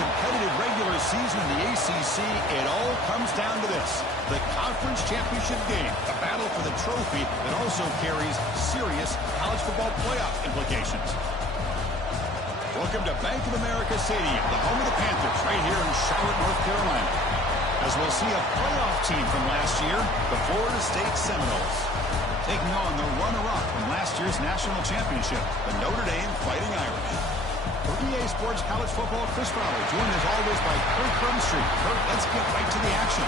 competitive regular season in the ACC, it all comes down to this: the conference championship game, a battle for the trophy that also carries serious college football playoff implications. Welcome to Bank of America Stadium, the home of the Panthers, right here in Charlotte, North Carolina, as we'll see a playoff team from last year, the Florida State Seminoles, taking on the runner-up from last year's national championship, the Notre Dame Fighting Irish. For EA Sports College Football, Chris Fowler, joined as always by Kurt Crumbstreet. Kurt, let's get right to the action.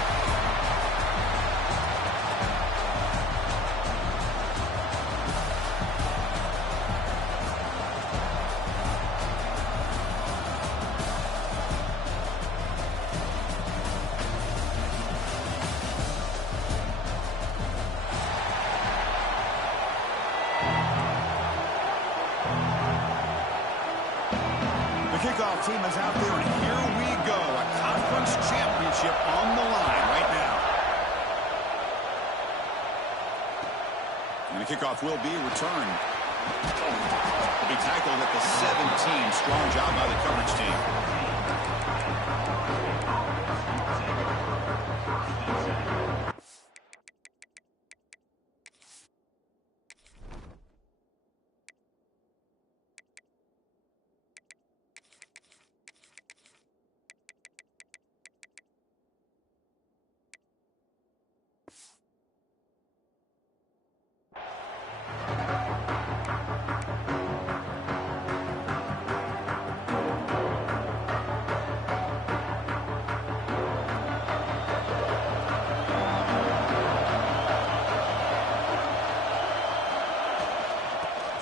Kickoff team is out there, and here we go. A conference championship on the line right now. And the kickoff will be returned. Will be tackled at the 17. Strong job by the coverage team.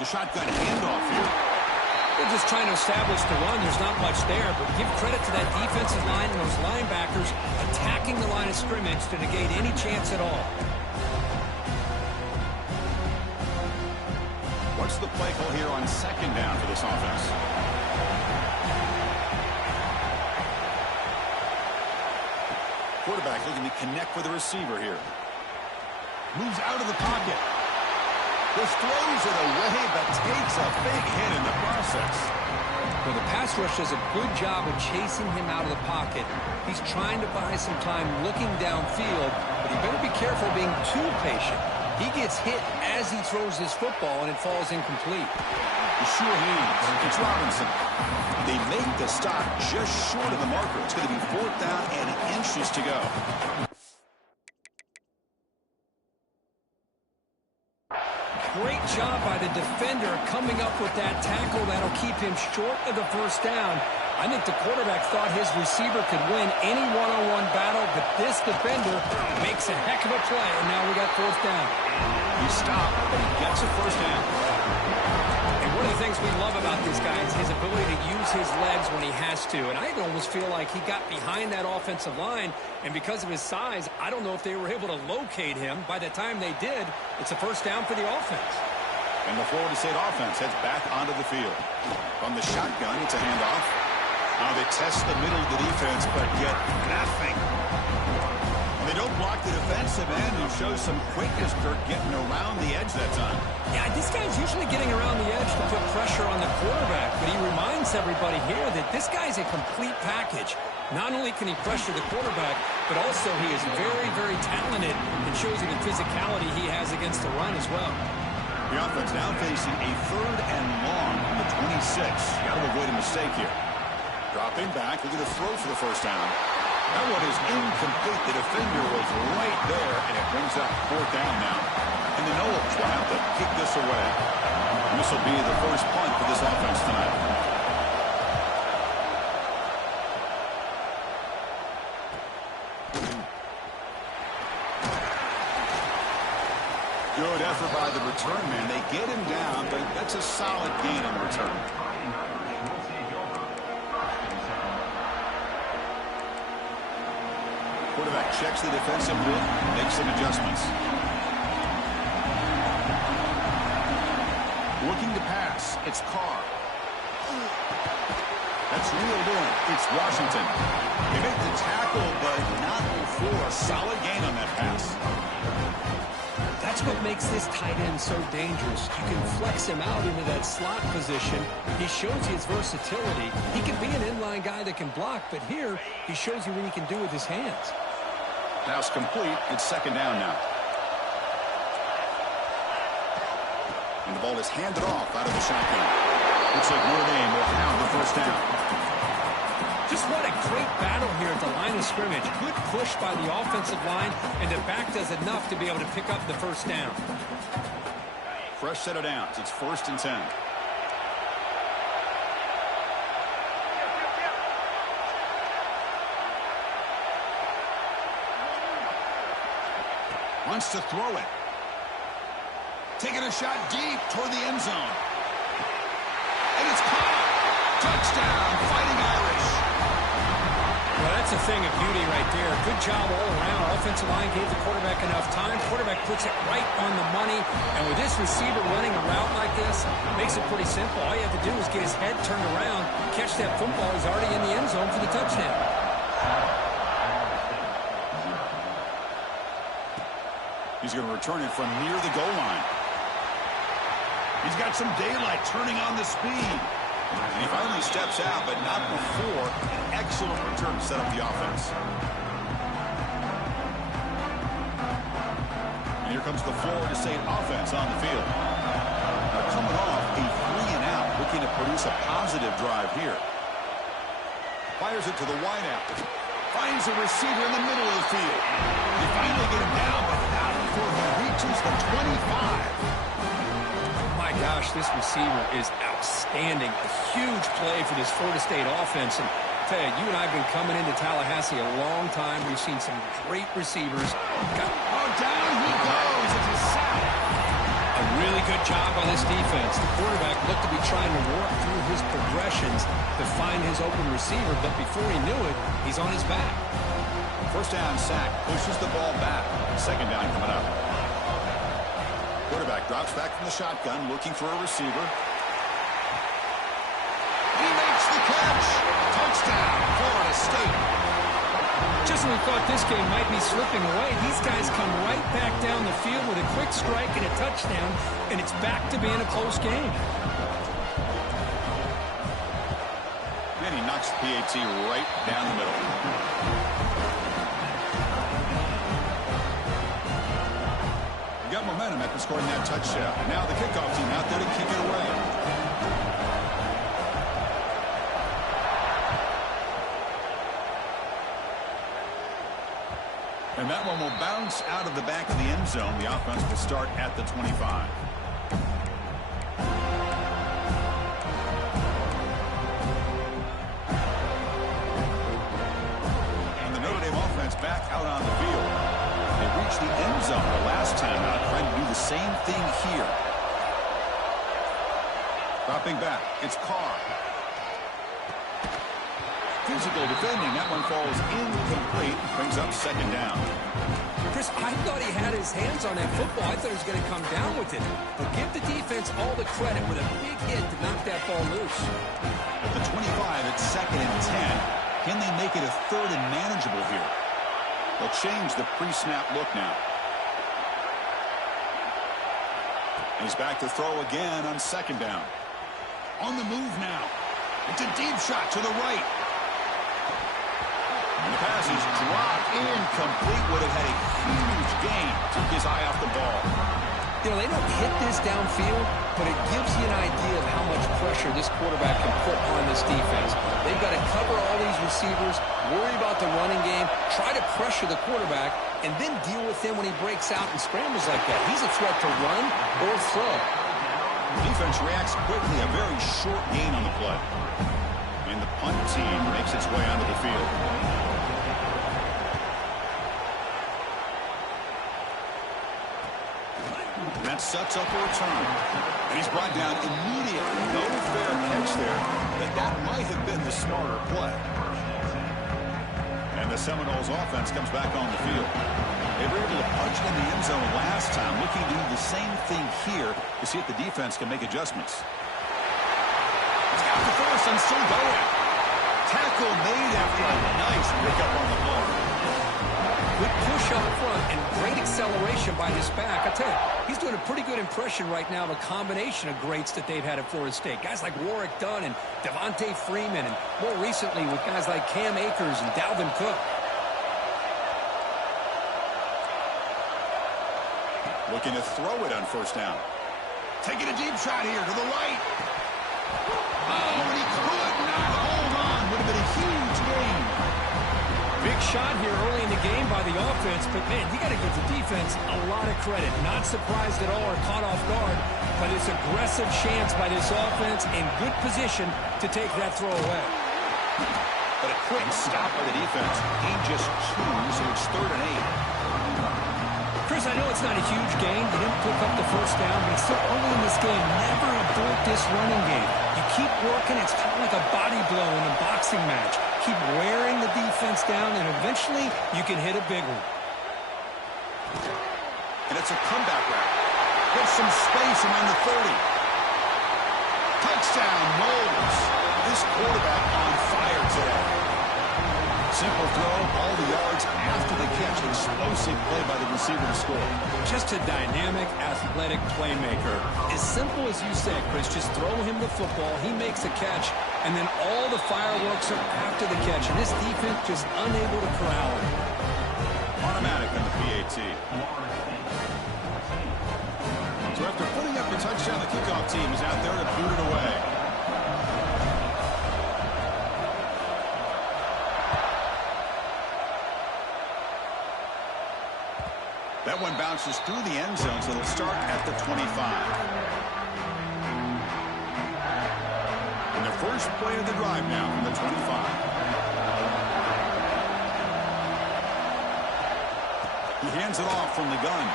The shotgun handoff here. They're just trying to establish the run. There's not much there, but give credit to that defensive line and those linebackers attacking the line of scrimmage to negate any chance at all. What's the play call here on second down for this offense? Quarterback looking to connect with the receiver here. Moves out of the pocket. Just throws it away, but takes a big hit in the process. Well, the pass rush does a good job of chasing him out of the pocket. He's trying to buy some time looking downfield, but he better be careful being too patient. He gets hit as he throws his football, and it falls incomplete. The sure hands. It's Robinson. They make the stop just short of the marker. It's going to be 4th down and inches to go. Great job by the defender coming up with that tackle that'll keep him short of the first down. I think the quarterback thought his receiver could win any one-on-one battle, but this defender makes a heck of a play, and now we got 4th down. He stopped, but he gets a first down. And one of the things we love about this guy is his ability to use his legs when he has to, and I almost feel like he got behind that offensive line, and because of his size, I don't know if they were able to locate him. By the time they did, it's a first down for the offense. And the Florida State offense heads back onto the field. From the shotgun, it's a handoff. Now they test the middle of the defense, but get nothing. They don't block the defensive end, who shows some quickness, Kirk, getting around the edge that time. Yeah, this guy's usually getting around the edge to put pressure on the quarterback, but he reminds everybody here that this guy's a complete package. Not only can he pressure the quarterback, but also he is very, very talented and shows you the physicality he has against the run as well. The offense now facing a 3rd and long on the 26. Got to avoid a mistake here. Dropping back, looking to throw for the first down. That one is incomplete. The defender was right there, and it brings up 4th down now. And the Noles will have to kick this away. And this will be the first punt for this offense tonight. Good effort by the return man. They get him down, but that's a solid gain on return. Quarterback checks the defensive look, makes some adjustments. Looking to pass, it's Carr. That's reeled in. It's Washington. They make the tackle, but not before a solid gain on that pass. That's That's what makes this tight end so dangerous. You can flex him out into that slot position. He shows you his versatility. He can be an inline guy that can block, but here he shows you what he can do with his hands. Pass complete. It's second down now. And the ball is handed off out of the shotgun. Looks like Notre Dame will have the first down. Just what a great battle here at the line of scrimmage. Good push by the offensive line, and the back does enough to be able to pick up the first down. Fresh set of downs. It's 1st and 10. Wants to throw it. Taking a shot deep toward the end zone. And it's caught. Touchdown, Fighting Irish. Well, that's a thing of beauty right there. Good job all around. Offensive line gave the quarterback enough time. Quarterback puts it right on the money. And with this receiver running a route like this, makes it pretty simple. All you have to do is get his head turned around, catch that football. He's already in the end zone for the touchdown. He's going to return it from near the goal line. He's got some daylight turning on the speed. And he finally steps out, but not before an excellent return to set up the offense. And here comes the Florida State offense on the field. Now coming off a 3-and-out, looking to produce a positive drive here. Fires it to the wideout. Finds a receiver in the middle of the field. They finally get him down, but not before he reaches the 25. My gosh, this receiver is outstanding. A huge play for this Florida State offense. And Ted, you and I have been coming into Tallahassee a long time. We've seen some great receivers. Down he goes. It's a sack. A really good job on this defense. The quarterback looked to be trying to work through his progressions to find his open receiver, but before he knew it, he's on his back. First down sack, pushes the ball back. Second down coming up. Quarterback drops back from the shotgun, looking for a receiver. He makes the catch. Touchdown, Florida State. Just when we thought this game might be slipping away, these guys come right back down the field with a quick strike and a touchdown, and it's back to being a close game. And he knocks the PAT right down the middle. He got momentum after scoring that touchdown. Now the kickoff team out there to kick it away. And that one will bounce out of the back of the end zone. The offense will start at the 25. And the Notre Dame offense back out on the field. They reached the end zone the last time out, trying to do the same thing here. Dropping back, it's Carr. Physical defending. That one falls incomplete. Brings up second down. Chris, I thought he had his hands on that football. I thought he was going to come down with it. But give the defense all the credit with a big hit to knock that ball loose. At the 25, it's 2nd and 10. Can they make it a 3rd and manageable here? They'll change the pre-snap look now. He's back to throw again on second down. On the move now. It's a deep shot to the right. And the pass is dropped incomplete. Would have had a huge gain. Took his eye off the ball. You know, they don't hit this downfield, but it gives you an idea of how much pressure this quarterback can put on this defense. They've got to cover all these receivers, worry about the running game, try to pressure the quarterback, and then deal with him when he breaks out and scrambles like that. He's a threat to run or throw. The defense reacts quickly. A very short gain on the play. And the punt team makes its way onto the field. And that sets up a return. And he's brought down immediately. No fair catch there. But that might have been the smarter play. And the Seminoles offense comes back on the field. They were able to punch it in the end zone last time. Looking to do the same thing here to see if the defense can make adjustments. He's got the first and still going. Tackle made after a nice pickup on the ball. Good push up front and great acceleration by this back. I tell you, he's doing a pretty good impression right now of a combination of greats that they've had at Florida State. Guys like Warrick Dunn and Devontae Freeman, and more recently with guys like Cam Akers and Dalvin Cook. Looking to throw it on first down. Taking a deep shot here to the right. Oh, and he could not hold on. Would have been a huge gain. Big shot here early in the game by the offense, but, man, you got to give the defense a lot of credit. Not surprised at all or caught off guard, but it's aggressive chance by this offense in good position to take that throw away. But a quick stop by the defense. Gain just 2, so it's 3rd and 8. Chris, I know it's not a huge gain. They didn't pick up the first down, but it's still early in this game. Never abort this running game. You keep working. It's kind of like a body blow in a boxing match. Keep wearing the defense down, and eventually you can hit a big one. And it's a comeback route. Gets some space around the 30. Touchdown, Knowles. This quarterback on fire today. Simple throw, all the yards after the catch. Explosive play by the receiver to score. Just a dynamic, athletic playmaker. As simple as you said, Chris, just throw him the football, he makes a catch, and then all the fireworks are after the catch, and this defense just unable to corral him. Automatic on the PAT. So after putting up the touchdown, the kickoff team is out there to boot it away. That one bounces through the end zone, so they'll start at the 25. And the first play of the drive now from the 25. He hands it off from the gun.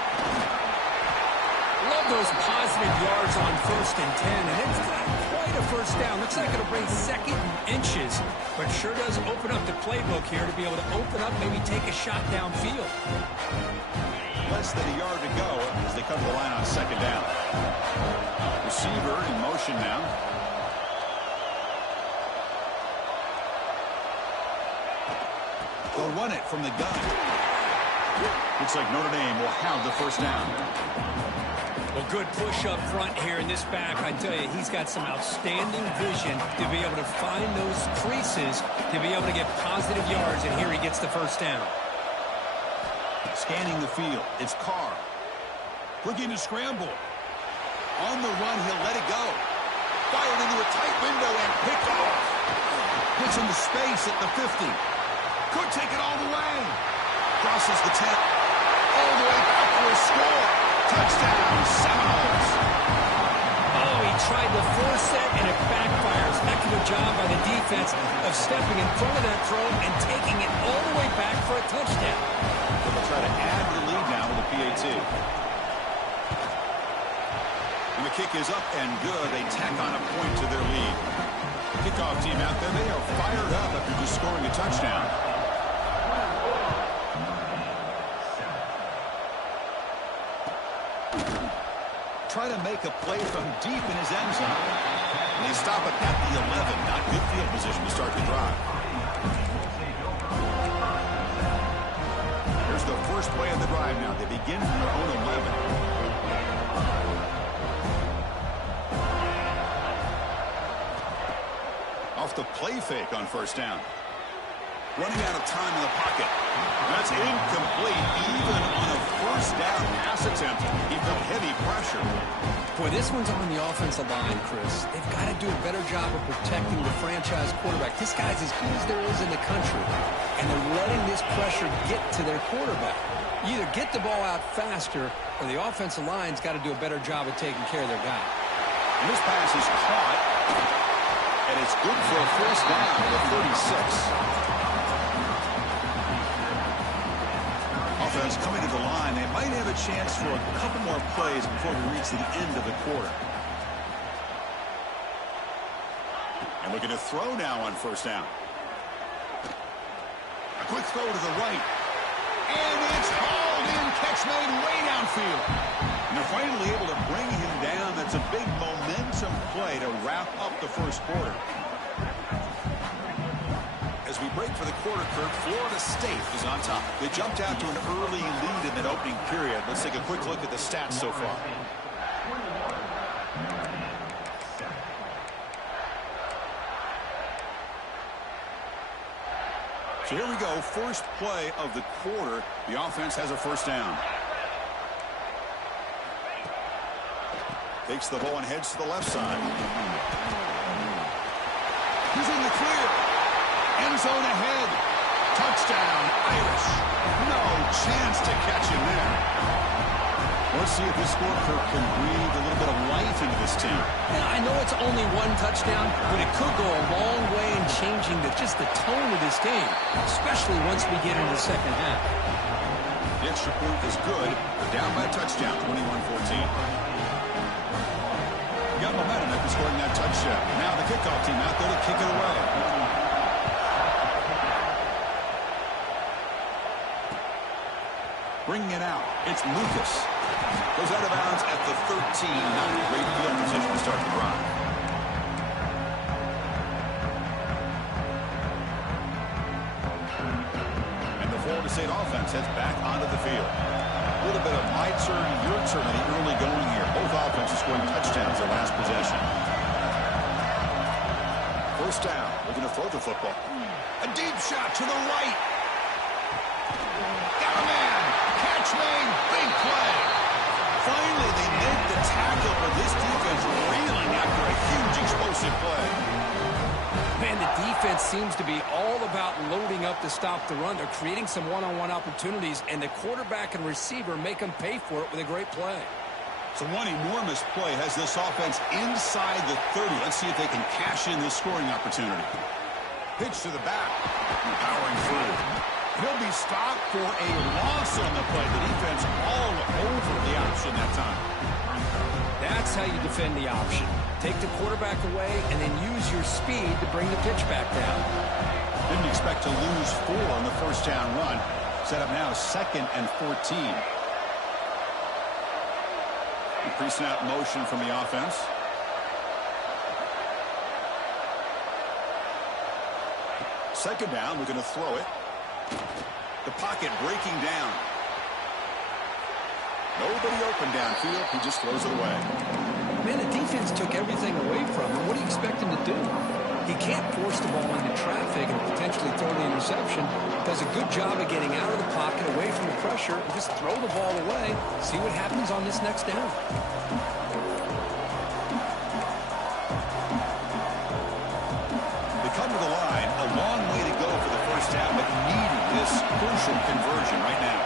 Love those positive yards on 1st and 10, and it's not quite a first down. Looks like it'll bring 2nd and inches, but sure does open up the playbook here to be able to open up, maybe take a shot downfield. Less than a yard to go as they come to the line on 2nd down. Receiver in motion now. They'll run it from the gun. Looks like Notre Dame will have the first down. Well, good push up front here in this back. I tell you, he's got some outstanding vision to be able to find those creases, to be able to get positive yards, and here he gets the first down. Scanning the field, it's Carr. Looking to scramble. On the run, he'll let it go. Fired into a tight window and picked off. Gets into space at the 50. Could take it all the way. Crosses the 10. All the way back for a score. Touchdown, Seminoles. Oh, he tried to force it, and it backfires. Heck of a job by the defense of stepping in front of that throw and taking it all the way back for a touchdown. They'll try to add the lead now with the PAT. And the kick is up and good. They tack on a point to their lead. Kickoff team out there, they are fired up after just scoring a touchdown. Try to make a play from deep in his end zone. And they stop it at the 11. Not good field position to start the drive. Here's the first play of the drive now. They begin from their own 11. Off the play fake on first down. Running out of time in the pocket. That's incomplete, even on a first down pass attempt. He felt heavy pressure. Boy, this one's on the offensive line, Chris. They've got to do a better job of protecting the franchise quarterback. This guy's as good as there is in the country, and they're letting this pressure get to their quarterback. You either get the ball out faster, or the offensive line's got to do a better job of taking care of their guy. And this pass is caught, and it's good for a first down at the 36. Offense coming to the line. They might have a chance for a couple more plays before we reach the end of the quarter. And looking to throw now on first down. A quick throw to the right. And it's hauled in. Catch made way downfield. And they're finally able to bring him down. That's a big momentum play to wrap up the first quarter. As As we break for the quarter, Kirk, Florida State is on top. They jumped out to an early lead in that opening period. Let's take a quick look at the stats so far. So here we go, first play of the quarter. The offense has a first down. Takes the ball and heads to the left side. He's in the clear. End zone ahead. Touchdown, Irish. No chance to catch him there. Let's see if this score can breathe a little bit of life into this team. Yeah, I know it's only one touchdown, but it could go a long way in changing just the tone of this game, especially once we get into the second half. The extra point is good. They're down by a touchdown, 21-14. Got momentum after scoring that touchdown. Now the kickoff team out there to kick it away. Bringing it out, it's Lucas. Goes out of bounds at the 13. Not a great field position to start the drive. And the Florida State offense heads back onto the field. A little bit of my turn, your turn in the early going here. Both offenses scoring touchdowns their last possession. First down. Looking to throw the football. A deep shot to the right. Got a man. Catch made. Big play. Finally, they make the tackle, but this defense reeling after a huge explosive play. Man, the defense seems to be all about loading up to stop the run. They're creating some one-on-one opportunities, and the quarterback and receiver make them pay for it with a great play. So one enormous play has this offense inside the 30. Let's see if they can cash in this scoring opportunity. Pitch to the back. Powering through. He'll be stopped for a loss on the play. The defense all over the option that time. That's how you defend the option. Take the quarterback away and then use your speed to bring the pitch back down. Didn't expect to lose 4 on the first down run. Set up now 2nd and 14. Pre-snap motion from the offense. Second down, we're going to throw it. The pocket breaking down. Nobody open downfield. He just throws it away. Man, the defense took everything away from him. What do you expect him to do? He can't force the ball into traffic and potentially throw the interception. Does a good job of getting out of the pocket, away from the pressure, and just throw the ball away. See what happens on this next down. They come to the line. A long way to go for the first down, but needing this crucial conversion right now.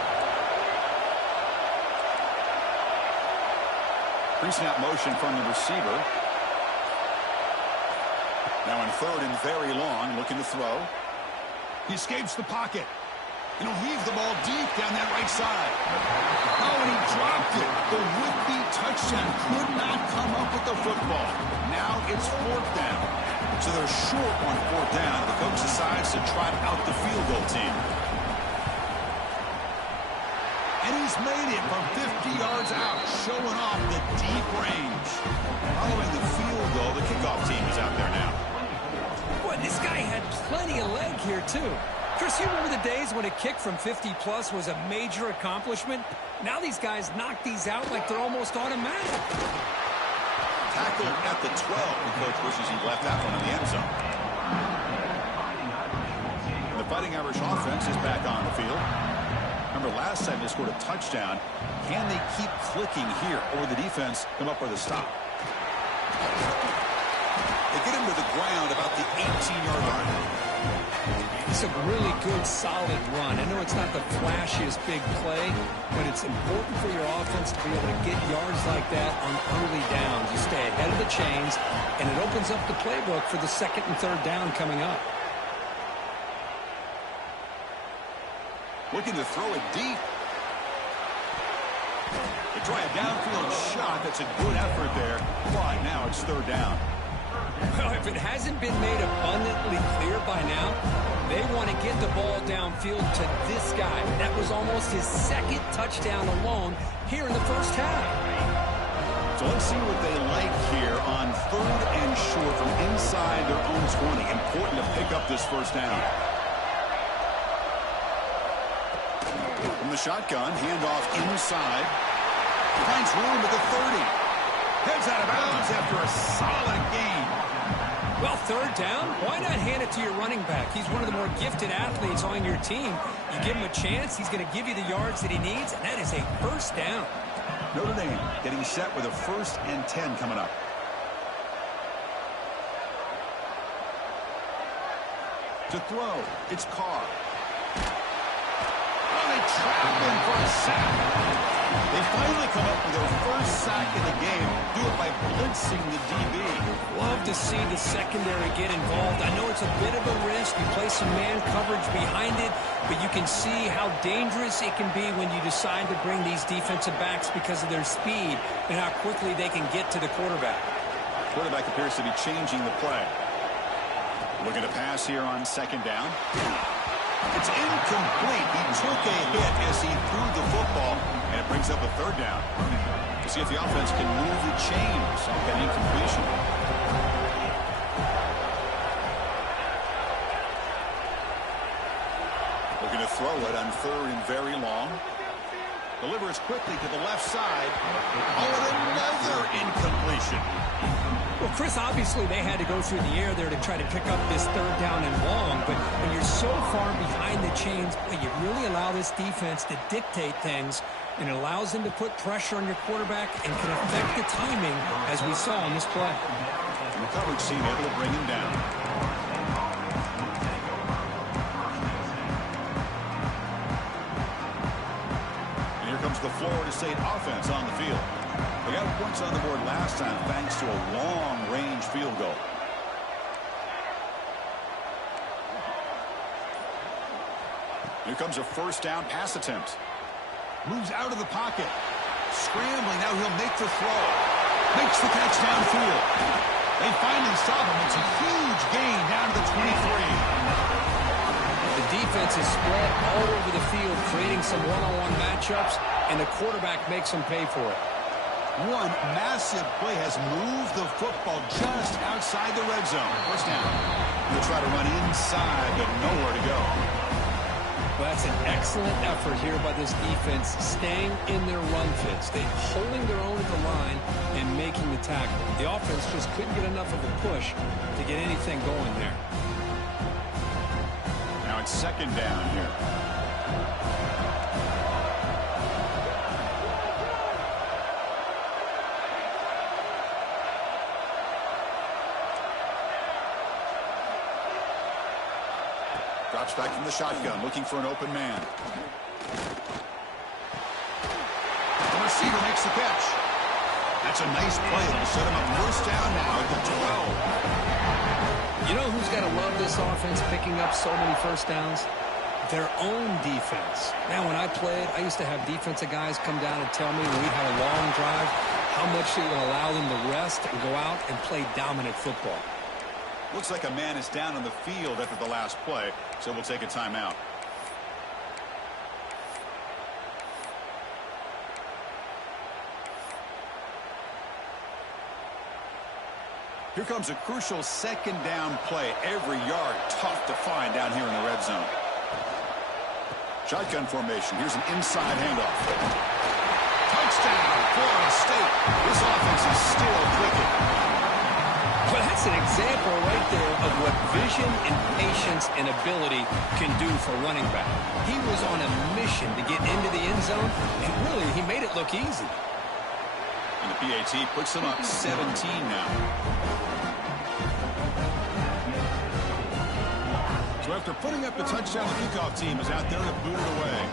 Pre-snap motion from the receiver. Now in 3rd and very long, looking to throw. He escapes the pocket. And he'll heave the ball deep down that right side. Oh, and he dropped it. The would-be touchdown could not come up with the football. Now it's 4th down. So they're short on 4th down. The coach decides to trot out the field goal team. And he's made it from 50 yards out, showing off the deep range. Following the field goal, the kickoff team is out there now. Boy, this guy had plenty of leg here, too. Chris, you remember the days when a kick from 50-plus was a major accomplishment? Now these guys knock these out like they're almost automatic. Tackled at the 12. The coach wishes he left that one in the end zone. And the Fighting Irish offense is back on the field. Remember, last time they scored a touchdown. Can they keep clicking here, or the defense come up with a stop? They get him to the ground about the 18-yard line. It's a really good, solid run. I know it's not the flashiest big play, but it's important for your offense to be able to get yards like that on early downs. You stay ahead of the chains, and it opens up the playbook for the 2nd and 3rd down coming up. Looking to throw it deep. They try a downfield shot. That's a good effort there. But now it's 3rd down. Well, if it hasn't been made abundantly clear by now, they want to get the ball downfield to this guy. That was almost his 2nd touchdown alone here in the first half. So let's see what they like here on 3rd and short from inside their own 20. Important to pick up this first down. From the shotgun, handoff inside. Finds room at the 30. Heads out of bounds after a solid gain. Well, third down, why not hand it to your running back? He's one of the more gifted athletes on your team. You give him a chance, he's going to give you the yards that he needs, and that is a first down. Notre Dame getting set with a 1st and 10 coming up. To throw, it's Carr. Oh, they trap him for a sack. They finally come up with their first sack in the game. Do it by blitzing the DB. Love to see the secondary get involved. I know it's a bit of a risk. You play some man coverage behind it, but you can see how dangerous it can be when you decide to bring these defensive backs because of their speed and how quickly they can get to the quarterback. Quarterback appears to be changing the play. Looking to pass here on 2nd down. It's incomplete. He took a hit as he threw the football, and it brings up a 3rd down. To see if the offense can move the chains off that incompletion. Looking to throw it on 3rd and very long. Delivers quickly to the left side. Oh, and another incompletion. Well, Chris, obviously they had to go through the air there to try to pick up this 3rd down and long, but when you're so far behind the chains, you really allow this defense to dictate things, and it allows them to put pressure on your quarterback and can affect the timing, as we saw on this play. And the coverage team able to bring him down. And here comes the Florida State offense on the field. They got points on the board last time thanks to a long-range field goal. Here comes a 1st down pass attempt. Moves out of the pocket. Scrambling. Now he'll make the throw. Makes the catch downfield. They finally stop him. It's a huge gain down to the 23. The defense is spread all over the field, creating some one-on-one matchups, and the quarterback makes them pay for it. One massive play has moved the football just outside the red zone. 1st down. They'll try to run inside, but nowhere to go. Well, that's an excellent effort here by this defense, staying in their run fits. They're holding their own at the line and making the tackle. The offense just couldn't get enough of a push to get anything going there. Now it's 2nd down here. Drops back from the shotgun, looking for an open man. The receiver makes the catch. That's a nice play. It'll set him up 1st down now at the 12. You know who's got to love this offense picking up so many 1st downs? Their own defense. Man, when I played, I used to have defensive guys come down and tell me when we had a long drive how much it would allow them to rest and go out and play dominant football. Looks like a man is down on the field after the last play, so we'll take a timeout. Here comes a crucial 2nd down play. Every yard tough to find down here in the red zone. Shotgun formation. Here's an inside handoff. Touchdown, Florida State. This offense is still clicking. Well, that's an example right there of what vision and patience and ability can do for running back. He was on a mission to get into the end zone, and really, he made it look easy. And the PAT puts them up 17 now. So after putting up the touchdown, the kickoff team is out there to boot it away.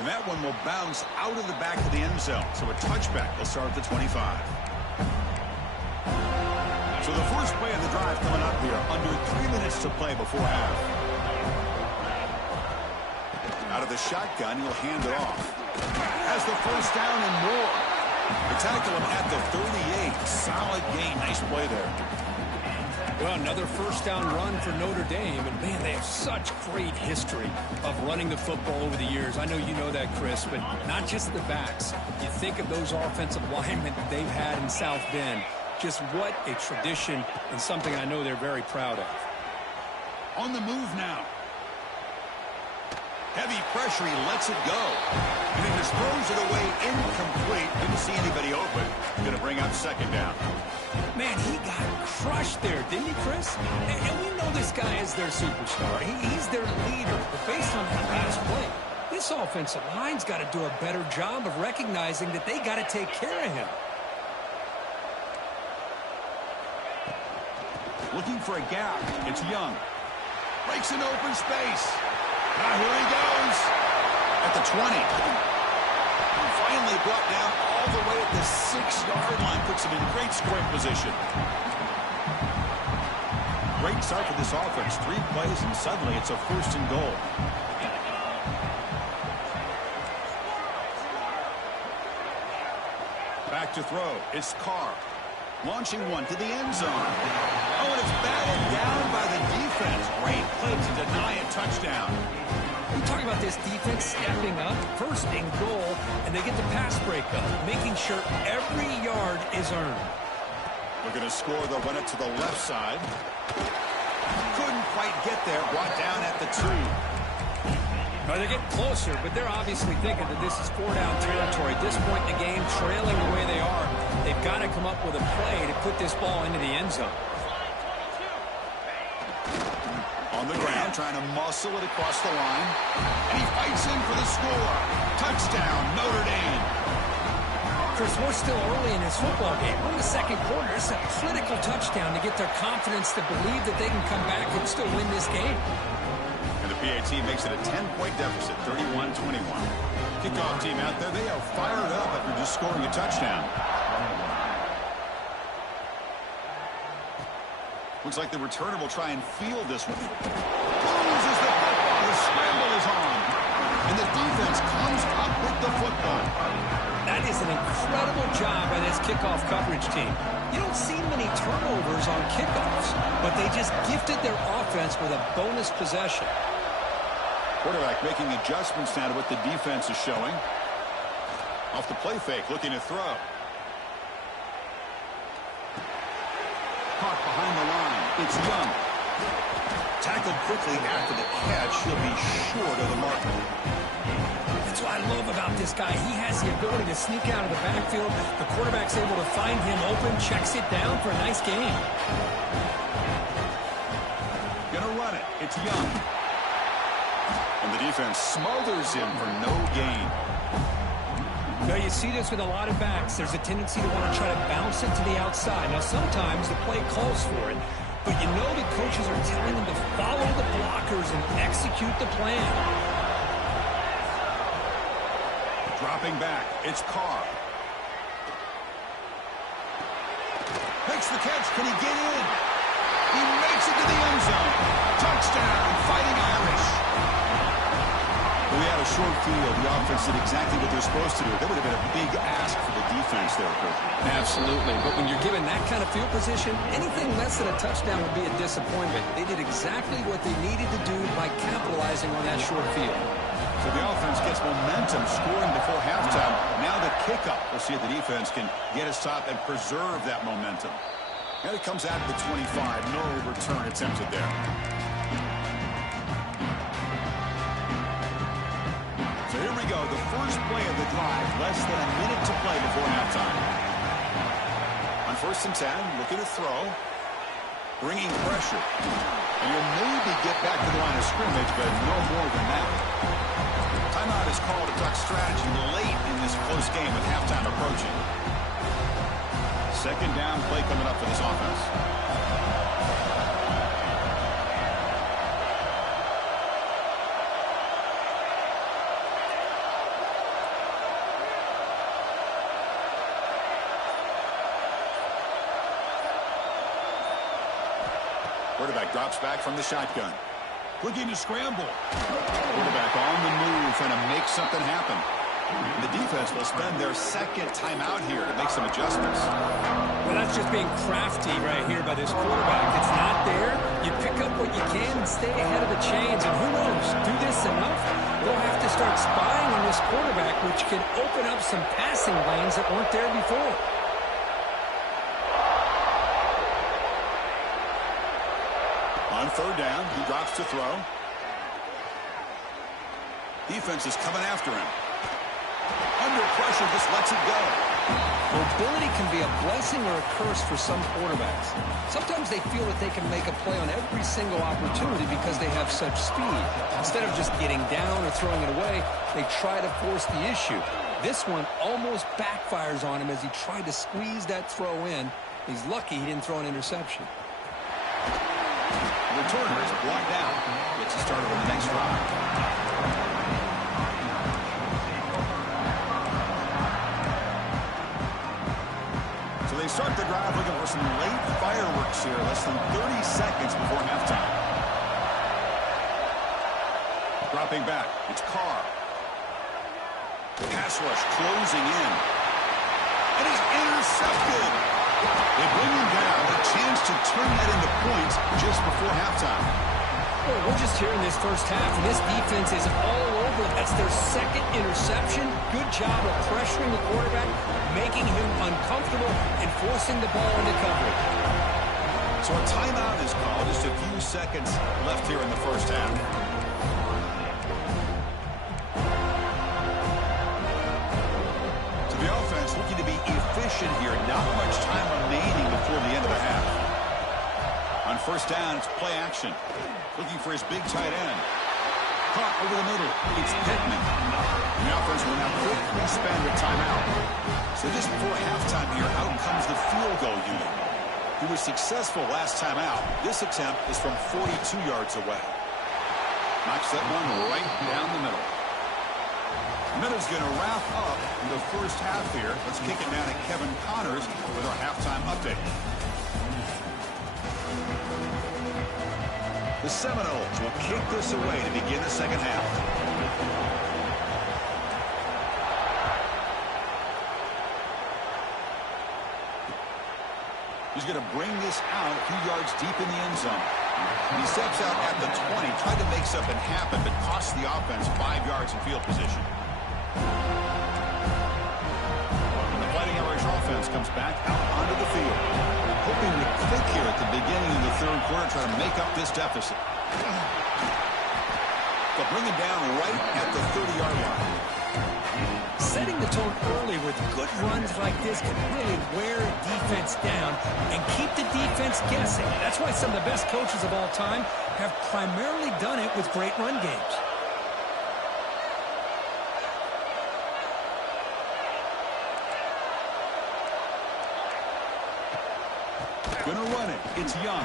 And that one will bounce out of the back of the end zone. So a touchback will start at the 25. So the first play of the drive coming up here. Under 3 minutes to play before half. Out of the shotgun, he'll hand it off. Has the 1st down and more. They tackle him at the 38. Solid gain. Nice play there. Well, another 1st down run for Notre Dame, and man, they have such great history of running the football over the years. I know you know that, Chris, but not just the backs. You think of those offensive linemen that they've had in South Bend. Just what a tradition and something I know they're very proud of. On the move now. Heavy pressure, he lets it go. And he just throws it away incomplete. Didn't see anybody open. Going to bring up second down. Man, he got crushed there, didn't he, Chris? And we know this guy is their superstar. He's their leader. But based on that last play, this offensive line's got to do a better job of recognizing that they got to take care of him. Looking for a gap. It's Young. Breaks an open space. Now here he goes. At the 20. Finally brought down all the way at the 6-yard line. Puts him in great scoring position. Great start for this offense. 3 plays and suddenly it's a 1st and goal. Back to throw. It's Carr. Launching one to the end zone. Oh, and it's batted down by the defense. Great play to deny a touchdown. We talk about this defense stepping up, 1st and goal, and they get the pass breakup, making sure every yard is earned. Looking to score, they'll run it to the left side. Couldn't quite get there, brought down at the 2. Well, they're getting closer, but they're obviously thinking that this is 4-down territory. At this point in the game, trailing the way they are, they've got to come up with a play to put this ball into the end zone. On the ground, trying to muscle it across the line. And he fights in for the score. Touchdown, Notre Dame. Chris, we're still early in this football game. We're in the 2nd quarter. It's a critical touchdown to get their confidence to believe that they can come back and still win this game. And the PAT makes it a 10-point deficit, 31-21. Kickoff team out there, they are fired up after just scoring a touchdown. Looks like the returner will try and field this one. Loses the football. The scramble is on. And the defense comes up with the football. That is an incredible job by this kickoff coverage team. You don't see many turnovers on kickoffs, but they just gifted their offense with a bonus possession. Quarterback making adjustments now to what the defense is showing. Off the play fake, looking to throw. Caught behind the line. It's Young. Tackled quickly after the catch. He'll be short of the marker. That's what I love about this guy. He has the ability to sneak out of the backfield. The quarterback's able to find him open, checks it down for a nice gain. Gonna run it. It's Young. And the defense smothers him for no gain. Now, you see this with a lot of backs. There's a tendency to want to try to bounce it to the outside. Now, sometimes the play calls for it, but you know the coaches are telling them to follow the blockers and execute the plan. Dropping back, it's Carr. Makes the catch. Can he get in? He makes it to the end zone. Touchdown, Fighting Irish. We had a short field. The offense did exactly what they're supposed to do. That would have been a big ask for the defense there, Kurt. Absolutely. But when you're given that kind of field position, anything less than a touchdown would be a disappointment. They did exactly what they needed to do by capitalizing on that short field. So the offense gets momentum, scoring before halftime. Now the kickoff. We'll see if the defense can get a stop and preserve that momentum. Now it comes out of the 25. No return attempted there. So here we go. The first play of the drive. Less than a minute to play before halftime. On 1st and 10, looking to throw. Bringing pressure. And you'll maybe get back to the line of scrimmage, but no more than that. Timeout is called to talk strategy late in this close game with halftime approaching. 2nd down play coming up for this offense. Quarterback drops back from the shotgun. Looking to scramble. Quarterback on the move, trying to make something happen. And the defense will spend their 2nd timeout here to make some adjustments. Well, that's just being crafty right here by this quarterback. It's not there. You pick up what you can and stay ahead of the chains. And who knows, do this enough, they'll have to start spying on this quarterback, which can open up some passing lanes that weren't there before. third down. He drops to throw. Defense is coming after him. Under pressure, just lets it go. Mobility can be a blessing or a curse for some quarterbacks. Sometimes they feel that they can make a play on every single opportunity because they have such speed. Instead of just getting down or throwing it away, they try to force the issue. This one almost backfires on him as he tried to squeeze that throw in. He's lucky he didn't throw an interception. The returner is blocked out. Gets us started on the next drive. They start the drive looking for some late fireworks here. Less than 30 seconds before halftime. Dropping back. It's Carr. Pass rush closing in. And he's intercepted. They bring him down. A chance to turn that into points just before halftime. Well, we're just here in this first half, and this defense is all over. That's their second interception. Good job of pressuring the quarterback, making him uncomfortable, and forcing the ball into coverage. So a timeout is called. Just a few seconds left here in the first half. So the offense looking to be efficient here. Not much time remaining before the end of the half. On first down, it's play action. Looking for his big tight end. Caught over the middle. It's Pittman. And the offense will now quickly spend a timeout. So just before halftime here, out comes the field goal unit. He was successful last time out. This attempt is from 42 yards away. Knocks that one right down the middle. Minute's going to wrap up the first half here. Let's kick it down to Kevin Connors with our halftime update. The Seminoles will kick this away to begin the second half. He's going to bring this out a few yards deep in the end zone. He steps out at the 20, tried to make something happen, but cost the offense 5 yards in field position. And the Fighting Irish offense comes back out onto the field. Hoping to click here at the beginning of the third quarter, try to make up this deficit. They'll bring it down right at the 30-yard line. Setting the tone early with good runs like this can really wear defense down and keep the defense guessing. That's why some of the best coaches of all time have primarily done it with great run games. Gonna run it. It's Young.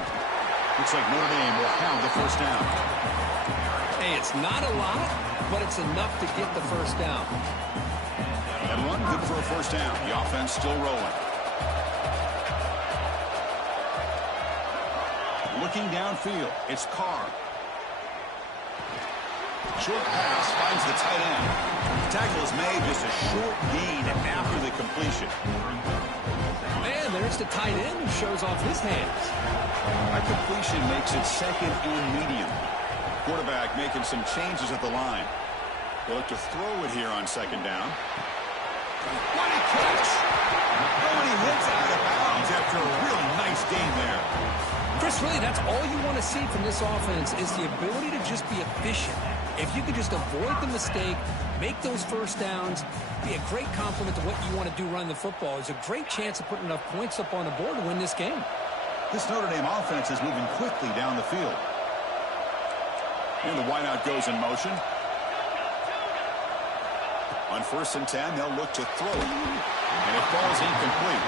Looks like Notre Dame will have the first down. Hey, it's not a lot, but it's enough to get the first down. And run good for a first down. The offense still rolling. Looking downfield. It's Carr. Short pass finds the tight end. The tackle is made, just a short gain after the completion. Man, there's the tight end who shows off his hands. That completion makes it second and medium. Quarterback making some changes at the line. They look to throw it here on second down. What a catch! Oh, and he hits out of bounds after a really nice gain there. Chris, really, that's all you want to see from this offense is the ability to just be efficient. If you could just avoid the mistake, make those first downs, be a great compliment to what you want to do running the football. It's a great chance of putting enough points up on the board to win this game. This Notre Dame offense is moving quickly down the field. And the wideout goes in motion. On 1st and 10, they'll look to throw it. And it falls incomplete.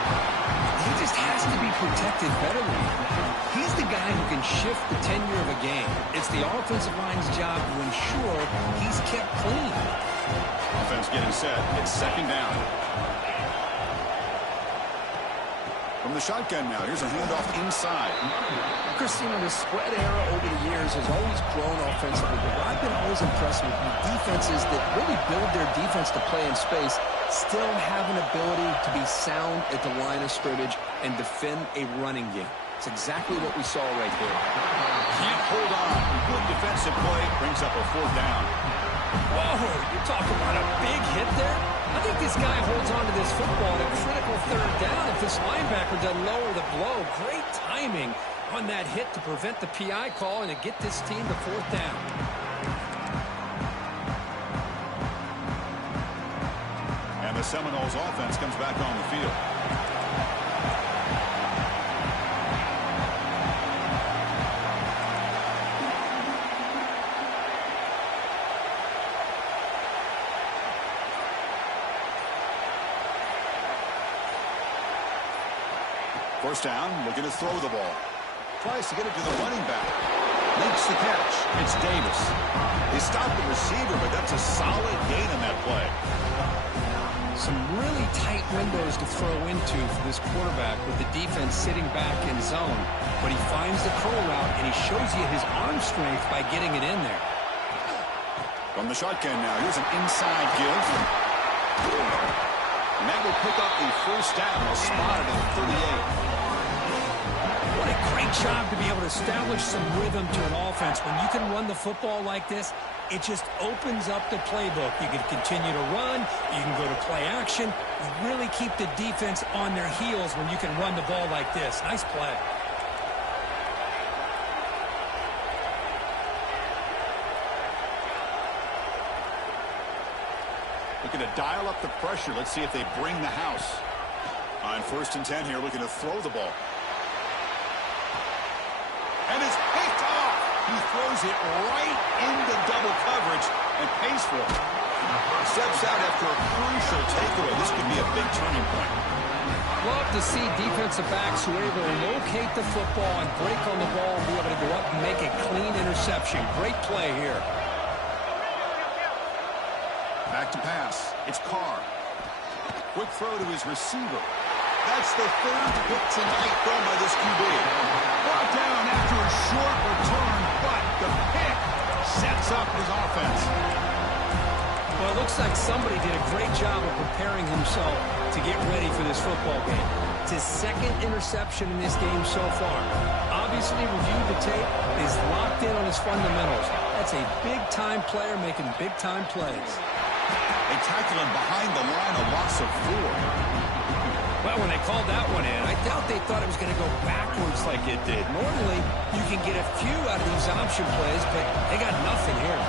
He just has to be protected better than that. He's the guy who can shift the tenure of a game. It's the offensive line's job to ensure he's kept clean. Offense getting set. It's second down. From the shotgun now, here's a handoff inside. Christina, the spread era over the years has always grown offensively, but I've been always impressed with defenses that really build their defense to play in space, still have an ability to be sound at the line of scrimmage and defend a running game. It's exactly what we saw right there. Can't hold on. Good defensive play brings up a fourth down. Whoa, you're talking about a big hit there? I think this guy holds on to this football at a critical third down if this linebacker doesn't lower the blow. Great timing. on that hit to prevent the PI call and to get this team to fourth down. And the Seminoles offense comes back on the field. First down, looking to throw the ball. Tries to get it to the running back. Makes the catch. It's Davis. They stopped the receiver, but that's a solid gain on that play. Some really tight windows to throw into for this quarterback with the defense sitting back in zone. But he finds the curl route, and he shows you his arm strength by getting it in there. From the shotgun now, here's an inside give. And that will pick up the first down. They'll spot it at 38. What a great job to be able to establish some rhythm to an offense. When you can run the football like this, it just opens up the playbook. You can continue to run. You can go to play action. You really keep the defense on their heels when you can run the ball like this. Nice play. Looking to dial up the pressure. Let's see if they bring the house. On 1st and 10 here, looking to throw the ball. And it's picked off. He throws it right into double coverage and pays for it. Steps out after a crucial takeaway. This could be a big turning point. Love to see defensive backs who are able to locate the football and break on the ball and be able to go up and make a clean interception. Great play here. Back to pass. It's Carr. Quick throw to his receiver. That's the 3rd hit tonight thrown by this QB. Brought down after a short return, but the pick sets up his offense. Well, it looks like somebody did a great job of preparing himself to get ready for this football game. It's his 2nd interception in this game so far. Obviously reviewed the tape, is locked in on his fundamentals. That's a big-time player making big-time plays. They tackle him behind the line, a loss of 4. Well, when they called that one in, I doubt they thought it was going to go backwards like it did. Normally, you can get a few out of these option plays, but they got nothing here.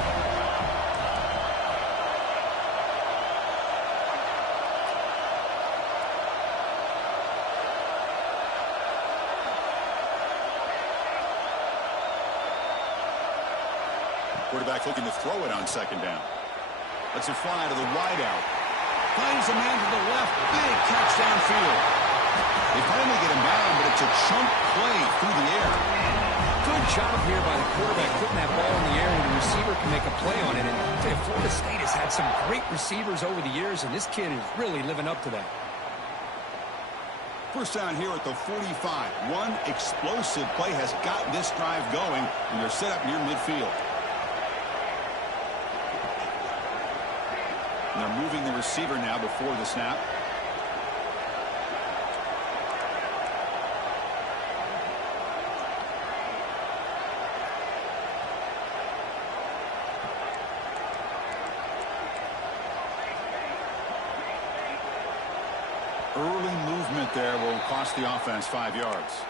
Quarterback looking to throw it on 2nd down. Lets it fly to the wideout. Finds a man to the left. Big catch downfield. They finally get him down, but it's a chunk play through the air. Good job here by the quarterback putting that ball in the air where the receiver can make a play on it. And Florida State has had some great receivers over the years, and this kid is really living up to that. First down here at the 45. One explosive play has got this drive going, and they're set up near midfield. And they're moving the receiver now before the snap. Early movement there will cost the offense 5 yards.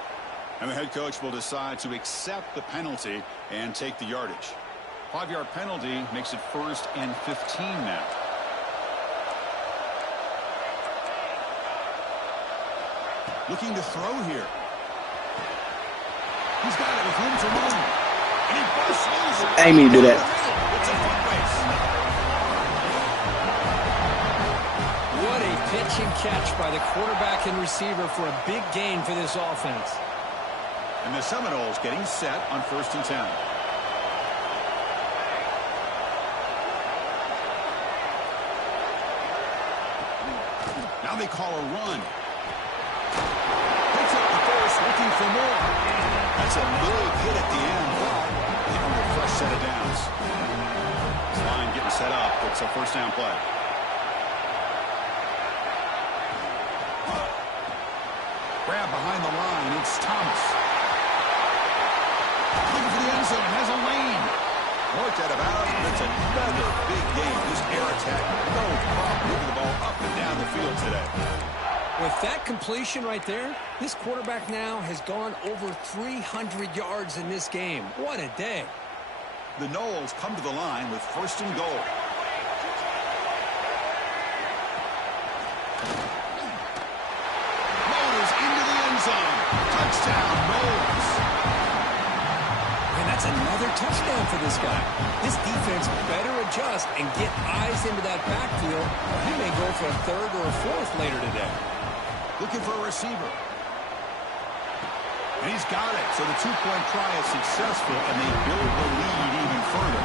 And the head coach will decide to accept the penalty and take the yardage. 5-yard penalty makes it 1st and 15 now. Looking to throw here. He's got it with room to run. And he busts loose. I didn't mean to do that. It's a foot race. What a pitch and catch by the quarterback and receiver for a big gain for this offense. And the Seminoles getting set on 1st and 10. Now they call a run. Picks up the first, looking for more. That's a big hit at the end. Give him a fresh set of downs. This line getting set up. It's a 1st down play. Grab behind the line. It's Thomas. Looking for the end zone. Has a lane. Worked out of bounds, but it's another big game. This air attack, no problem moving the ball up and down the field today. With that completion right there, this quarterback now has gone over 300 yards in this game. What a day. The Noles come to the line with 1st and goal. Motors into the end zone. Touchdown, Noles. And that's another touchdown for this guy. This defense better adjust and get eyes into that backfield, or he may go for a 3rd or a 4th later today. Looking for a receiver. And he's got it. So the 2-point try is successful, and they build the lead even further.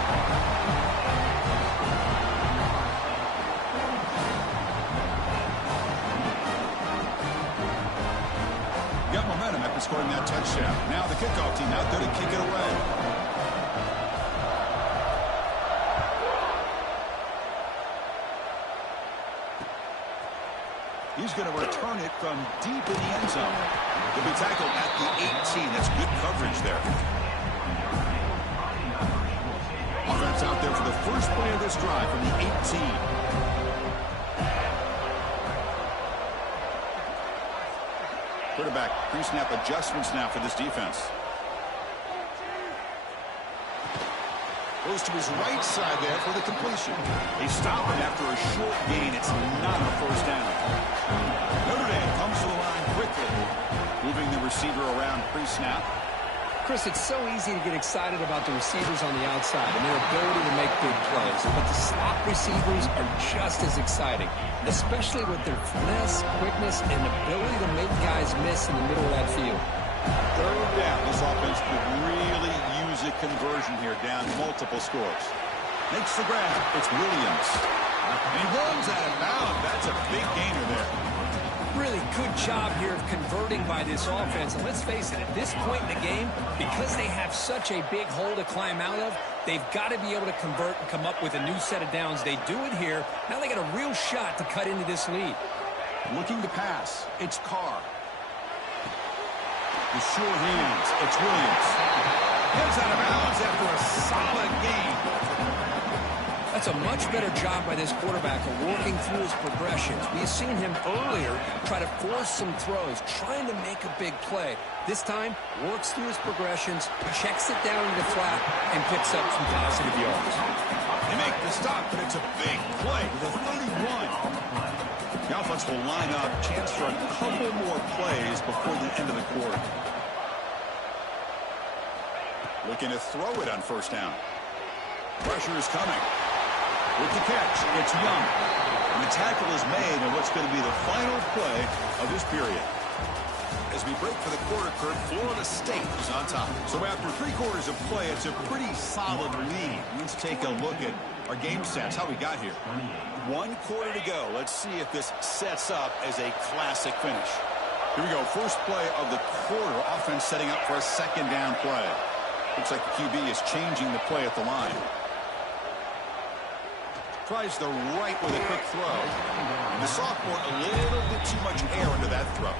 Got momentum after scoring that touchdown. Now the kickoff team out there to kick it away. He's going to return it from deep in the end zone. He'll be tackled at the 18. That's good coverage there. Offense out there for the first play of this drive from the 18. Quarterback pre-snap adjustments now for this defense. Goes to his right side there for the completion. They stop him after a short gain. It's not a 1st down. Notre Dame comes to the line quickly, moving the receiver around pre-snap. Chris, it's so easy to get excited about the receivers on the outside and their ability to make big plays. But the slot receivers are just as exciting, especially with their finesse, quickness, and ability to make guys miss in the middle of that field. 3rd down. This offense could really use a conversion here, down multiple scores. Makes the grab. It's Williams. And he runs out of bounds. That's a big gainer there. Really good job here of converting by this offense. And let's face it, at this point in the game, because they have such a big hole to climb out of, they've got to be able to convert and come up with a new set of downs. They do it here. Now they got a real shot to cut into this lead. Looking to pass. It's Carr. The sure hands. It's Williams. Heads out of bounds after a solid gain. That's a much better job by this quarterback of working through his progressions. We've seen him earlier try to force some throws, trying to make a big play. This time, works through his progressions, checks it down in the flat, and picks up some positive yards. They make the stop, but it's a big play with a 31. The offense will line up, chance for a couple more plays before the end of the quarter. Looking to throw it on 1st down. Pressure is coming. With the catch, it's Young. And the tackle is made in what's going to be the final play of this period. As we break for the quarter, Kurt, Florida State is on top. So after 3 quarters of play, it's a pretty solid lead. Let's take a look at our game stats, how we got here. 1 quarter to go. Let's see if this sets up as a classic finish. Here we go. First play of the quarter. Offense setting up for a 2nd down play. Looks like the QB is changing the play at the line. Tries the right with a quick throw. And the sophomore, a little bit too much air into that throw.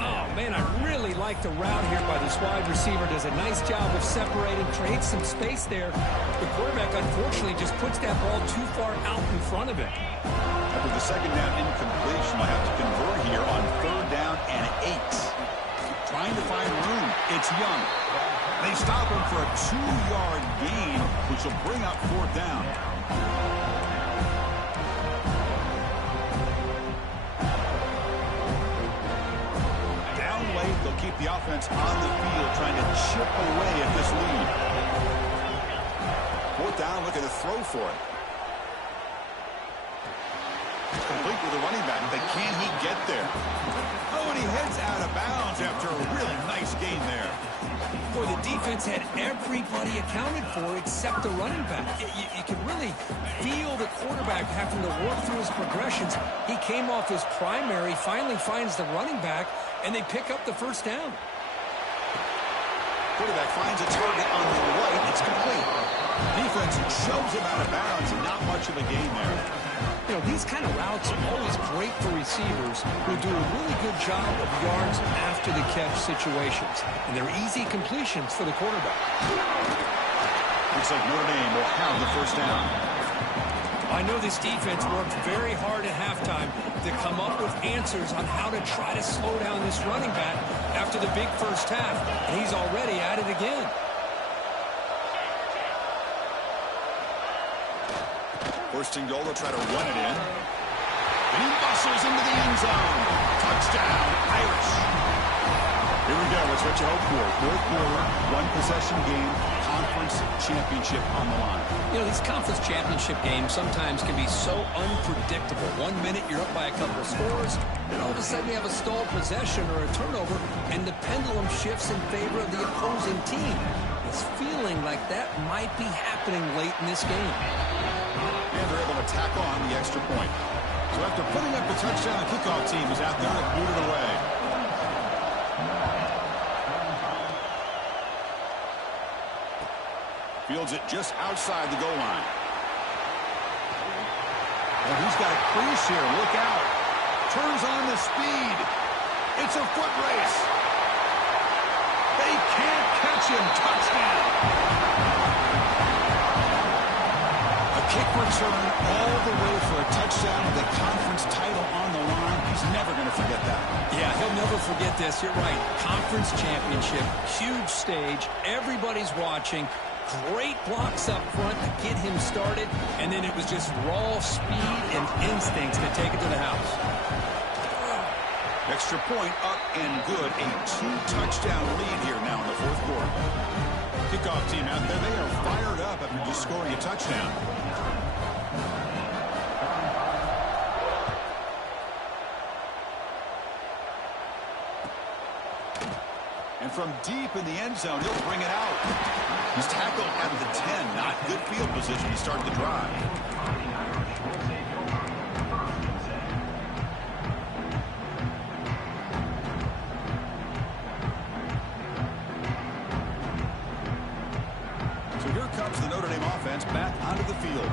Oh, man, I really like the route here by this wide receiver. Does a nice job of separating, creates some space there. The quarterback, unfortunately, just puts that ball too far out in front of him. After the 2nd down incompletion, we'll have to convert here on 3rd down and 8. Trying to find room. It's Young. They stop him for a 2-yard gain, which will bring up 4th down. They'll keep the offense on the field, trying to chip away at this lead. 4th down, look at the throw for it. It's complete with the running back, but can he get there? Oh, and he heads out of bounds after a really nice gain there. Boy, the defense had everybody accounted for except the running back. You can really feel the quarterback having to work through his progressions. He came off his primary, finally finds the running back, and they pick up the 1st down. Quarterback finds a target on the right. It's complete. Defense shoves him out of bounds, and not much of a gain there. You know, these kind of routes are always great for receivers who do a really good job of yards after the catch situations. And they're easy completions for the quarterback. Looks like Notre Dame will have the 1st down. I know this defense worked very hard at halftime to come up with answers on how to try to slow down this running back after the big first half, and he's already at it again. First and goal, they'll try to run it in. And he bustles into the end zone. Touchdown, Irish. Here we go. It's what you hope for. Fourth quarter, one-possession game, conference championship on the line. You know, these conference championship games sometimes can be so unpredictable. 1 minute you're up by a couple of scores, then all of a sudden you have a stalled possession or a turnover, and the pendulum shifts in favor of the opposing team. It's feeling like that might be happening late in this game. And they're able to tack on the extra point. So after putting up the touchdown, the kickoff team is out there to boot it away. Fields it just outside the goal line. And he's got a crease here. Look out. Turns on the speed. It's a foot race. They can't catch him. Touchdown. Kick return all the way for a touchdown with the conference title on the line. He's never going to forget that. Yeah, he'll never forget this. You're right. Conference championship, huge stage. Everybody's watching. Great blocks up front to get him started. And then it was just raw speed and instincts to take it to the house. Extra point up and good. A 2-touchdown lead here now in the fourth quarter. Kickoff team out there. They are fired up after just scoring a touchdown. And from deep in the end zone, he'll bring it out. He's tackled at the 10. Not good field position to start the drive. So here comes the Notre Dame offense back onto the field.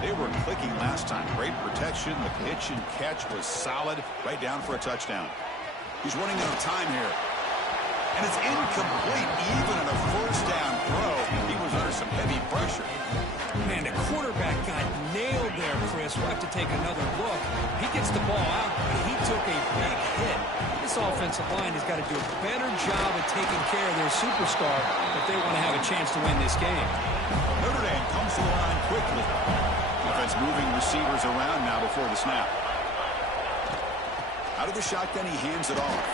They were clicking last time. Great protection. The pitch and catch was solid. Right down for a touchdown. He's running out of time here. And it's incomplete, even in a first down throw. He was under some heavy pressure. Man, the quarterback got nailed there, Chris. We'll have to take another look. He gets the ball out, but he took a big hit. This offensive line has got to do a better job of taking care of their superstar if they want to have a chance to win this game. Notre Dame comes to the line quickly. Offense moving receivers around now before the snap. Out of the shotgun, he hands it off.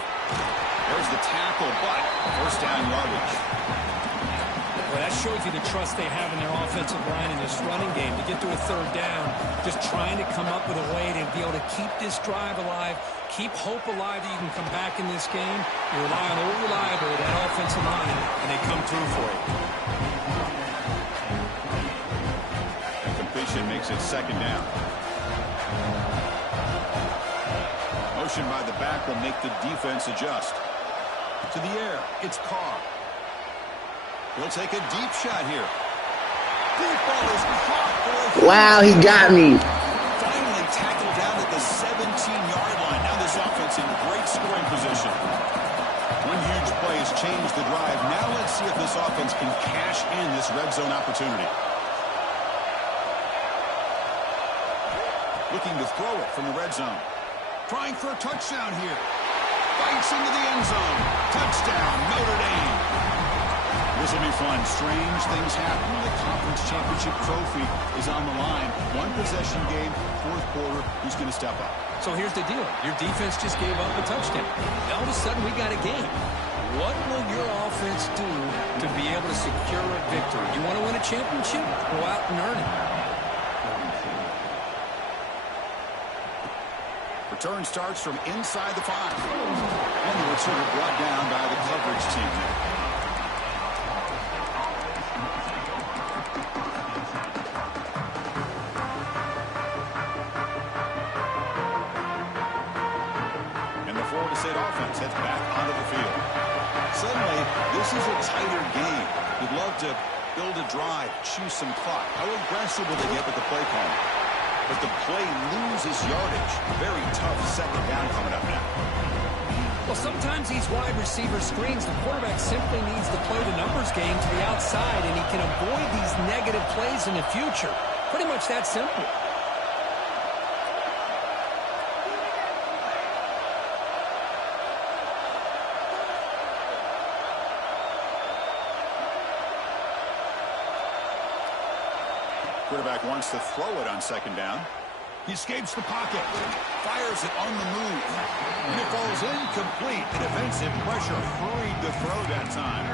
There's the tackle, but first down yardage. Well, that shows you the trust they have in their offensive line in this running game to get to a third down, just trying to come up with a way to be able to keep this drive alive, keep hope alive that you can come back in this game. You rely on old reliable, that offensive line, and they come through for you. And completion makes it second down. Motion by the back will make the defense adjust. To the air, it's Carr. He'll take a deep shot here. Deep ball is caught. Wow, he got me. Finally tackled down at the 17-yard line. Now this offense in great scoring position. One huge play has changed the drive. Now let's see if this offense can cash in this red zone opportunity. Looking to throw it from the red zone. Trying for a touchdown here. Fights into the end zone. Touchdown, Notre Dame. This will be fun. Strange things happen when the conference championship trophy is on the line. One possession game, fourth quarter. Who's going to step up? So here's the deal. Your defense just gave up a touchdown. All of a sudden, we got a game. What will your offense do to be able to secure a victory? You want to win a championship? Go out and earn it. Return starts from inside the 5. And the return brought down by the coverage team. And the Florida State offense heads back onto the field. Suddenly, this is a tighter game. You'd love to build a drive, choose some clock. How aggressive will they get with the play call? But the play loses yardage. Very tough second down coming up now. Well, sometimes these wide receiver screens, the quarterback simply needs to play the numbers game to the outside, and he can avoid these negative plays in the future. Pretty much that simple. Quarterback wants to throw it on second down. He escapes the pocket, fires it on the move, and it falls incomplete. The defensive pressure hurried the throw that time.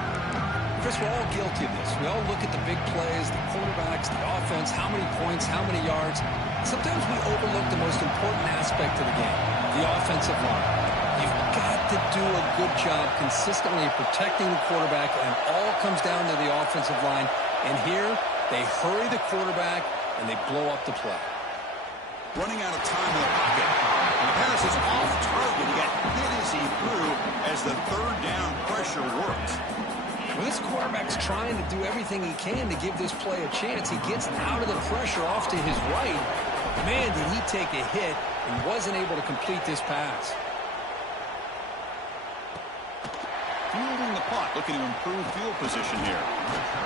Chris, we're all guilty of this. We all look at the big plays, the quarterbacks, the offense, how many points, how many yards. Sometimes we overlook the most important aspect of the game, the offensive line. You've got to do a good job consistently protecting the quarterback, and it all comes down to the offensive line. And here, they hurry the quarterback, and they blow up the play. Running out of time in the pocket. And the pass is off target. He got hit as he threw as the third down pressure worked. Well, this quarterback's trying to do everything he can to give this play a chance. He gets out of the pressure off to his right. Man, did he take a hit and wasn't able to complete this pass. Fielding the punt, looking to improve field position here.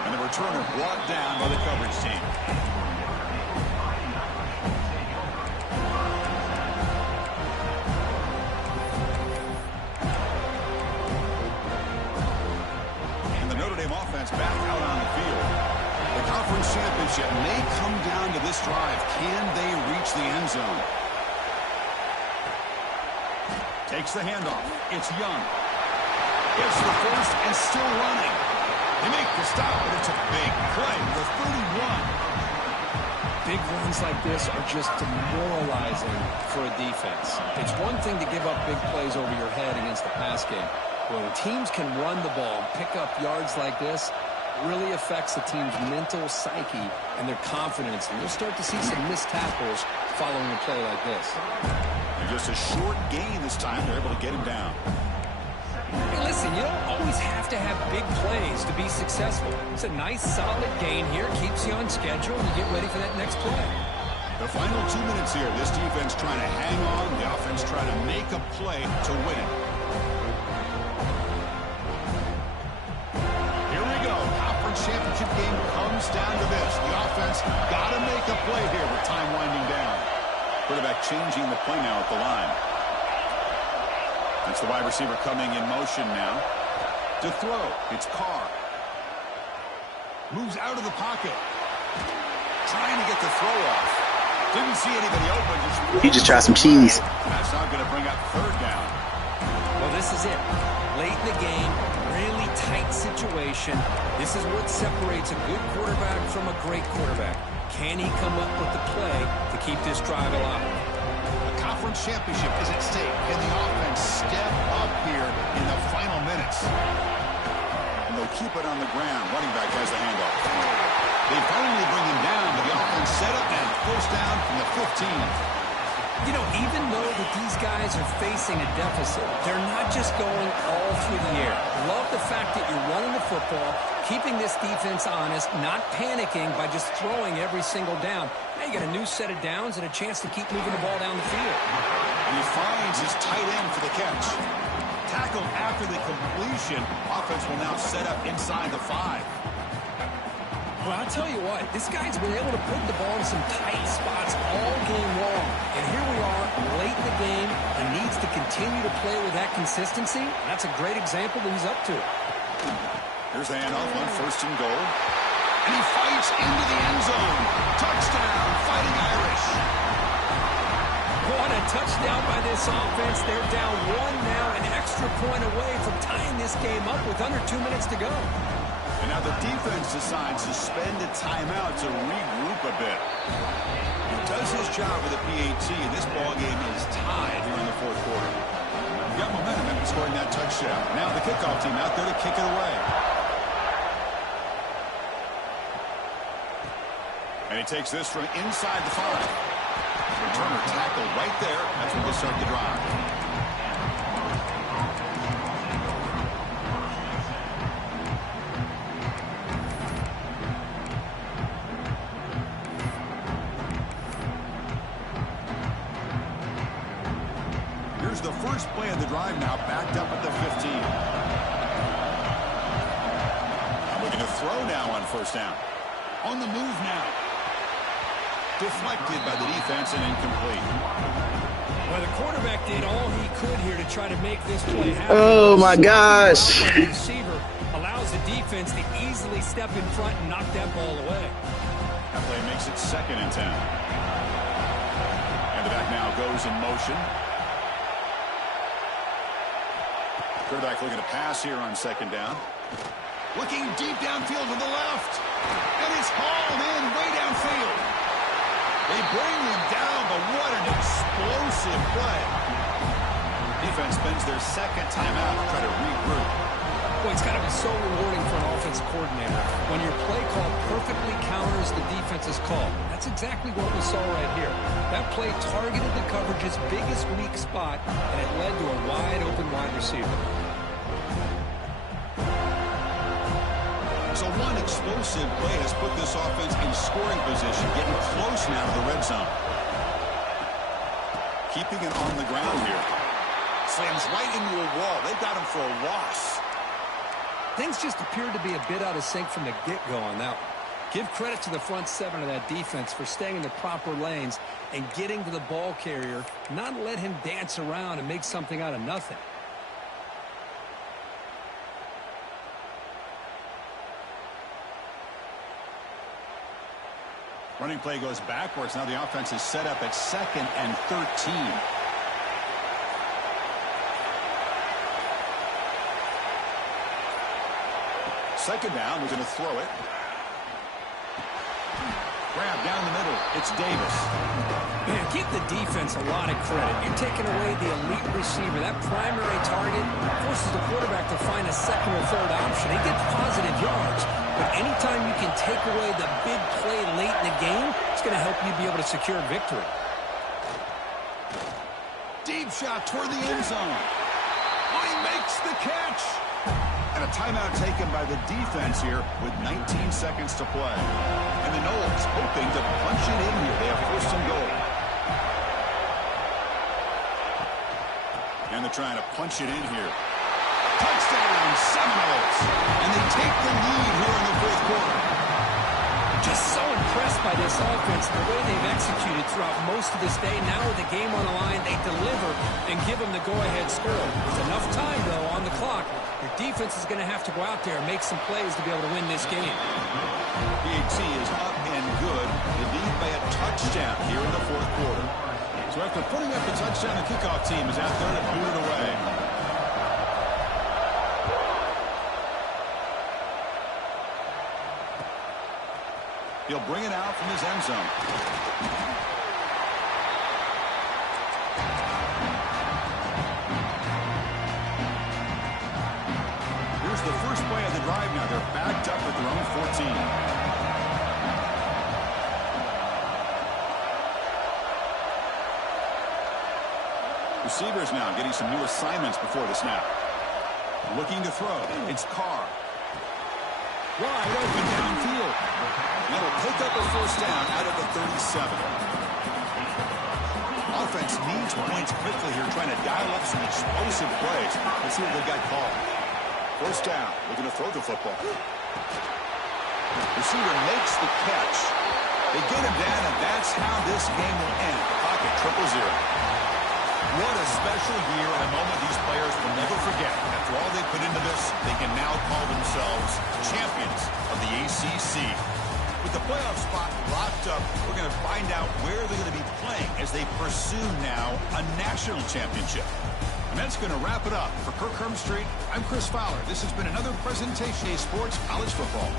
And the returner brought down by the coverage team. Offense back out on the field. The conference championship may come down to this drive. Can they reach the end zone? Takes the handoff. It's Young. It's the first and still running. They make the stop, but it's a big play for 31. Big runs like this are just demoralizing for a defense. It's one thing to give up big plays over your head against the pass game. When teams can run the ball and pick up yards like this, it really affects the team's mental psyche and their confidence. And you'll start to see some missed tackles following a play like this. And just a short gain this time. They're able to get him down. Hey, listen, you don't always have to have big plays to be successful. It's a nice, solid gain here. Keeps you on schedule, and you get ready for that next play. The final 2 minutes here. This defense trying to hang on. The offense trying to make a play to win it. Championship game comes down to this. The offense got to make a play here with time winding down. Quarterback changing the play now at the line. That's the wide receiver coming in motion now. To throw, it's Carr. Moves out of the pocket. Trying to get the throw off. Didn't see anybody open. He just tried some cheese. That's not going to bring up third down. Well, this is it. Late in the game, really tight situation. This is what separates a good quarterback from a great quarterback. Can he come up with the play to keep this drive alive? The conference championship is at stake. Can the offense step up here in the final minutes? And they'll keep it on the ground. Running back has the handoff. They finally bring him down, but the offense set up and first down from the 15. You know, even though that these guys are facing a deficit, they're not just going all through the air. Love the fact that you're running the football, keeping this defense honest, not panicking by just throwing every single down. Now you got a new set of downs and a chance to keep moving the ball down the field. And he finds his tight end for the catch. Tackle after the completion. Offense will now set up inside the 5. Well, I'll tell you what, this guy's been able to put the ball in some tight spots all game long. And here we are, late in the game. He needs to continue to play with that consistency. That's a great example that he's up to. Here's the handoff on first and goal. And he fights into the end zone. Touchdown, Fighting Irish. What a touchdown by this offense. They're down 1 now, an extra point away from tying this game up with under 2 minutes to go. And now the defense decides to spend a timeout to regroup a bit. He does his job with a PAT, and this ball game is tied here in the fourth quarter. He got momentum after scoring that touchdown. Now the kickoff team out there to kick it away. And he takes this from inside the 5. Returner tackle right there. That's when they'll start the drive. Here's the first play of the drive now, backed up at the 15. Looking to throw now on first down. On the move now. Deflected by the defense and incomplete. Well, the quarterback did all he could here to try to make this play happen. Oh, my gosh. The receiver allows the defense to easily step in front and knock that ball away. That play makes it 2nd and 10. And the back now goes in motion. Quarterback looking to pass here on 2nd down. Looking deep downfield to the left. And it's hauled in way downfield. They bring him down, but what an explosive play. Defense spends their 2nd timeout to try to regroup. Boy, it's got to be so rewarding for an offense coordinator when your play call perfectly counters the defense's call. That's exactly what we saw right here. That play targeted the coverage's biggest weak spot, and it led to a wide-open wide receiver. So one explosive play has put this offense in scoring position, getting close now to the red zone. Keeping it on the ground here. Slams right into a wall. They've got him for a loss. Things just appeared to be a bit out of sync from the get-go on that one. Give credit to the front 7 of that defense for staying in the proper lanes and getting to the ball carrier, not let him dance around and make something out of nothing. Running play goes backwards. Now the offense is set up at 2nd and 13. Second down, we're going to throw it. Grab down the middle. It's Davis. Man, give the defense a lot of credit. You're taking away the elite receiver. That primary target forces the quarterback to find a 2nd or 3rd option. He gets positive yards. But anytime you can take away the big play late in the game, it's going to help you be able to secure victory. Deep shot toward the end zone. Oh, he makes the catch. And a timeout taken by the defense here with 19 seconds to play. And the Noles hoping to punch it in here. They have 1st and goal. And they're trying to punch it in here. Touchdown, Seminoles. And they take the lead here in the 4th quarter. Just so impressed by this offense, the way they've executed throughout most of this day. Now with the game on the line, they deliver and give them the go-ahead score. There's enough time, though, on the clock. Your defense is going to have to go out there and make some plays to be able to win this game. PAT is up and good. They lead by a touchdown here in the 4th quarter. So after putting up the touchdown, the kickoff team is out there to boot it away. He'll bring it out from his end zone. Here's the first play of the drive now. They're backed up at their own 14. Receivers now getting some new assignments before the snap. Looking to throw. It's Carr. Wide open downfield. That'll pick up a 1st down out of the 37. Offense needs points quickly here, trying to dial up some explosive plays. Let's see what they got called. 1st down. Looking to throw the football. Receiver makes the catch. They get him down, and that's how this game will end. Pocket 0-0. What a special year and a moment these players will never forget. After all they put into this, they can now call themselves champions of the ACC. With the playoff spot locked up, we're going to find out where they're going to be playing as they pursue now a national championship. And that's going to wrap it up. For Kirk Herbstreit, I'm Chris Fowler. This has been another presentation of Sports College Football.